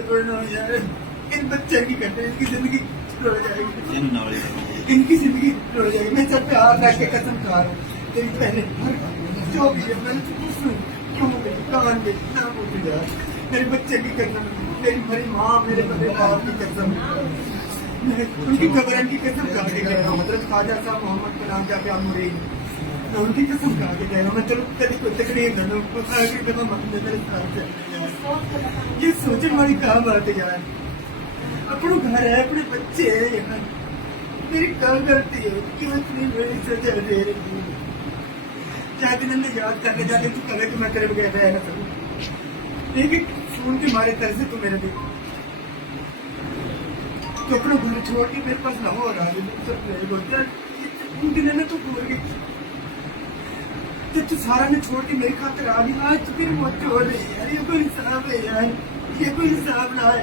छोड़ना यार, इन बच्चे की करते इनकी जिंदगी रुड़ जाएगी, ਇਹਨੂੰ ਨਾਲ ਹੀ ਲੈ इनकी जिंदगी रुड़ जाएगी। मैं सर पे हाथ रख के कसम खा रहा हूँ, तेरी पहले जो भी है मैंने तो कुछ नहीं, क्यों गई कान गई ना बोल यार, मेरे बच्चे की कसम, मेरी मरी माँ मेरे बड़े बाप की कसम, मैं उनकी कब्र की कसम खा के कह रहा हूँ, मतलब ख्वाजा साहब मोहम्मद का नाम जाके आप मुरीद, मैं उनकी कसम खा के कह रहा हूँ। मैं चलो कभी कोई तकलीफ ना दूँ, आखिरी दफा मरने मेरे साथ चल, ये सोचने वाली क्या बात है यार, अपना घर है, अपने बच्चे हैं यार, मेरी क्या गलती है कि मैं इतनी बड़ी सजा दे रही हूँ। चाहे दिन में याद करके जाके तू कहे कि मैं तेरे बगैर रह ना सकूं, लेकिन सुन के मारे तरह से तू मेरे दिल तो अपना घर छोड़ के मेरे पास ना हो रहा है, सब मेरे बोलते हैं उन दिनों में तो भूल गई, जब तू सारा ने छोड़ के मेरी खातिर आ गई, आज तो फिर मौत हो रही है यार, ये कोई इंसाफ है यार, ये कोई इंसाफ ना है।